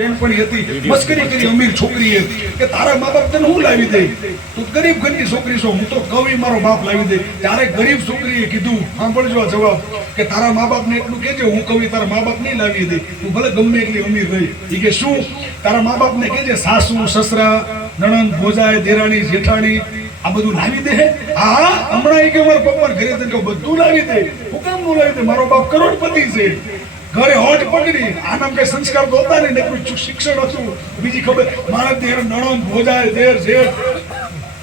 બેનપણી હતી મસ્કરી કરી અમીર છોકરીએ કે તારા મા બાપ તને હું લાવી દે, તું ગરીબ ઘરની છોકરી છો, હું તો કવિ મારો બાપ લાવી દે. ત્યારે ગરીબ છોકરીએ કીધું, સાંભળજો આ જવાબ, કે તારા મા બાપને એટલું કહેજે હું કવિ તારા મા બાપ નહીં લાવી દે, તું ભલે ગમે એટલી અમીર રહી. એ કે શું? તારા મા બાપને કહેજે સાસુ સસરા નણંદ ભોજાય દેરાણી જેઠાણી આ બધું લાવી દે. હા હમણાં એ કે મારા પપ્પા ઘરે જઈને બધું લાવી દે. હું કામ નું લાવી દે? મારો બાપ કરોડપતિ છે. ઘરે હોટ પકડી આનામ કઈ સંસ્કાર તો હતા ને શિક્ષણ હતું. બીજી ખબર મારા દેર નણંદ ભોજાય દેર જેઠ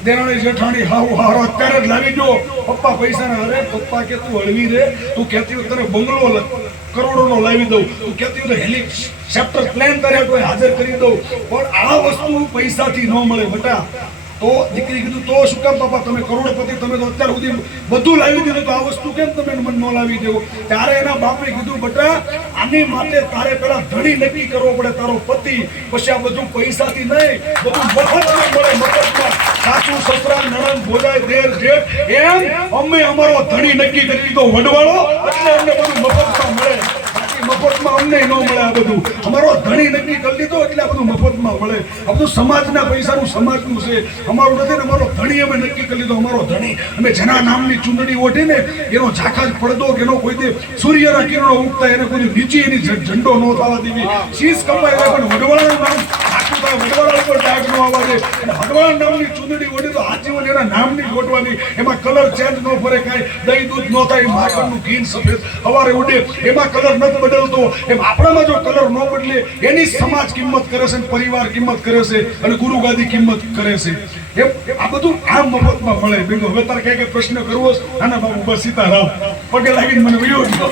દેરાણી જેઠાણી હાવ હારો અત્યારે જ લાવી દો. પપ્પા પૈસા ના. અરે પપ્પા કે તું હળવી રે, તું કહેતી હોય તને બંગલો કરોડો નો લાવી દઉં, તું કહેતી હોય તો હેલિકોપ્ટર પ્લેન કર્યા તો હાજર કરી દઉં, પણ આ વસ્તુ પૈસાથી ન મળે બેટા. તો દીકરી કીધું તો શું કામ બાપા, તમે કરોડપતિ, તમે તો અત્યાર સુધી બધું લાવી દીધું, તો આ વસ્તુ કેમ તમે મન ન લાવી દેવો? ત્યારે એના બાપે કીધું બેટા આની માટે તારે પેલા ધણી નક્કી કરવો પડે, તારો પતિ, પછી આ બધું પૈસાથી નહીં, બધું મફતમાં મળે. મફતમાં સાસુ સસરા નણંદ ભોજાય દેર જેઠ એમ અમે અમારો ધણી નક્કી કરી દીધો વડવાળો, એટલે અમને બધું મફતમાં મળે. મફતમાં અમને ન મળે. આ બધું અમારો ધણી નક્કી કરી દીધો એટલે આ બધું મફતમાં મળે. આ બધું સમાજના પૈસાનું સમાજનું છે, અમારું નથી ને. અમારો ધણી અમે નક્કી કરી લીધો. અમારો ધણી અમે જેના નામની ચૂંદડી ઓઢી ને એનો ઝાખા જ પડદો કે એનો કોઈ સૂર્યના કિરણો ઉગતા એને કોઈ નીચે એની ઝંડો ન થવા દેવી, શીશ કપાય પણ વડવાળાનું નામ આખું થાય, વડવાળા ઉપર ડાઘ ન આવવા દે. વડવાળા નામની ચૂંદડી ઓઢી તો આજીવન એના નામની જ ઓઢવાની. એમાં કલર ચેન્જ ન ફરે, કાંઈ દહીં દૂધ ન થાય, માખણનું ઘી સફેદ સવારે ઉડે એમાં કલર નથી બદલતો. એમ આપણામાં જો કલર ન બદલે એની સમાજ કિંમત કરે છે, પરિવાર કિંમત કરે છે, અને ગુરુ ગાદી કિંમત કરે છે. એમ આ બધું આમ મફતમાં મળે. હવે તારે કઈ પ્રશ્ન કરવો? આના બાબુ બસ સીતારામ પગે લાગીને મને વયો ગયો.